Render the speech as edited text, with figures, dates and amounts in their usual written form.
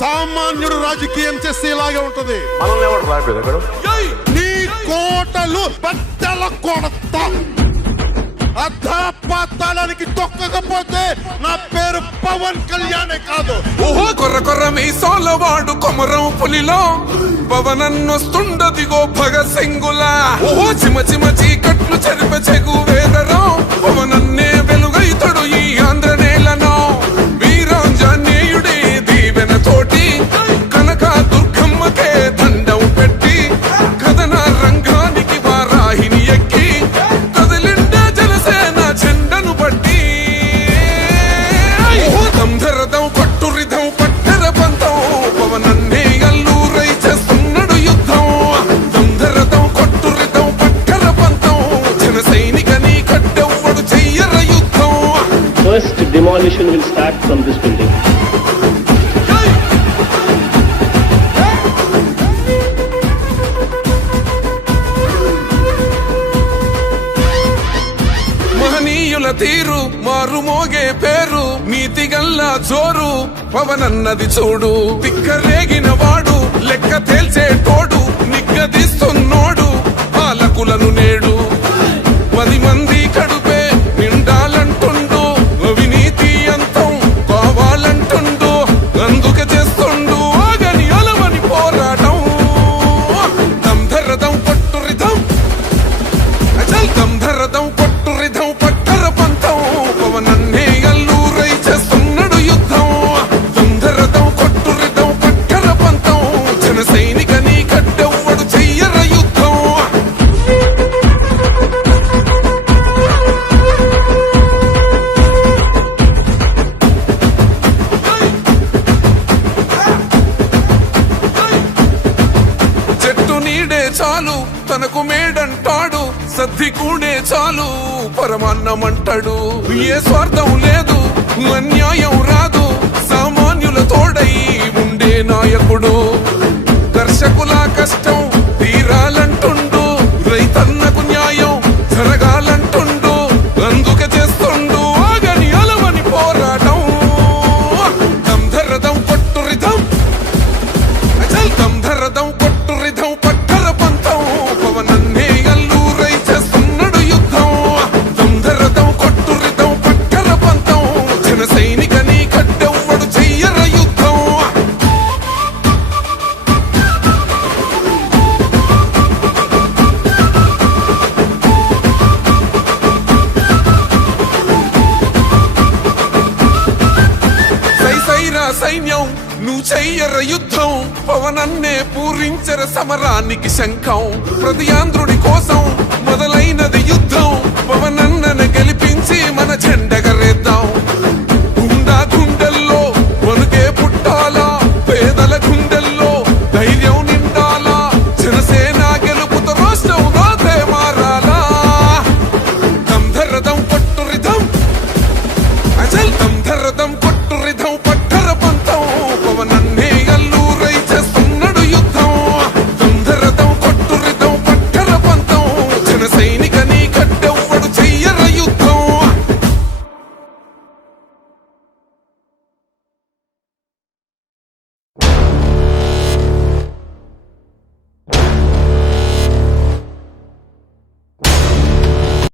సామాన్యుడు రాజకీయం చేస్తే ఇలాగే ఉంటది. మనల్ని ఎవరు రాబోయేది? నీ కోటలు బట్టల కొడతా. అధాపాతాళానికి తొక్కకపోతే నా పేరు పవన్ కళ్యాణే కాదు. ఓహో కొర్ర కొర్ర మీ సోలవాడు కొమరం పులిలో పవనన్నొస్తుండదిగో భగత్ సింగులా. ఓహో చిమ చిమ చీకట్లు చెరిప చెగు వేదరం పవనన్నే వెలుగైతడు ఈ ఆంధ్ర నేలను. వీరాంజనేయుడి దీవెన తోటి కనక దుర్గమ్మకే దండం పెట్టి కథన రంగానికి వారాహిని ఎక్కి కదిలిండే జనసేన చెండను బట్టి. దంధరదం పట్టురిధం పట్టర పంతం పవనన్నే అల్లూరై చేస్తున్నాడు యుద్ధం. దంధరదం కొట్టురిధం పట్టర పంతం జన సైనిక నీ కట్టెవ్వడు చెయ్యర యుద్ధం. First demolition will start from this building. మహనీయుల తీరు మారుమోగే పేరు నీతిగల్లా జోరు పవనన్నది చూడు. తిక్కరేగిన వాడు లెక్క తేల్చేటోడు నిగ్గదిస్తున్నోడు పాలకులను నేడు. 10 మంది కడుపే నిండాలంటుండు అవినీతి అంతం కావాలంటుండు. అందుకే చేస్తుండు ఆగని అలవని పోరాటం. దంధరదం పట్టురిధం అచల్ దంధరదం పట్టురిధం పట్టర పంతం పవనన్నే అల్లూరై చేస్తున్నాడు యుద్ధం. దంధరదం కొట్టురిధం పట్టర పంతం జన సైనిక నీ కట్టెవ్వడు చెయ్యర యుద్ధం. చెట్టు నీడే చాలు తనకు మేడంటాడు సద్ది కూడే చాలు పరమాన్నమంటాడు. ఏ స్వార్థం లేదు అన్యాయం రాదు సామాన్యుల తోడై ఉండే నాయకుడు. కర్షకుల కష్టం తీరాలంటుండు రైతన్నకు న్యాయం జరగాలంటుండు. అందుకే చేస్తుండు ఆగని అలవని పోరాటం. దంధరదం కొట్టురిధం అచల్ దంధరదం కొట్టురిధం పట్టర పంతం పవనన్నే అల్లూరై చేస్తున్నాడు యుద్ధం. దంధరదం కొట్టురిధం పట్టర పంతం జన సైనిక నీ కట్టెవ్వడు చెయ్యర యుద్ధం. సైసైరా సైన్యం నువ్వు చెయ్యర యుద్ధం పవనన్నే పూరించర సమరానికి శంఖం. ప్రతి ఆంధ్రుడి కోసం మొదలైనది యుద్ధం పవనన్నను గెలిపించి మన జెండగ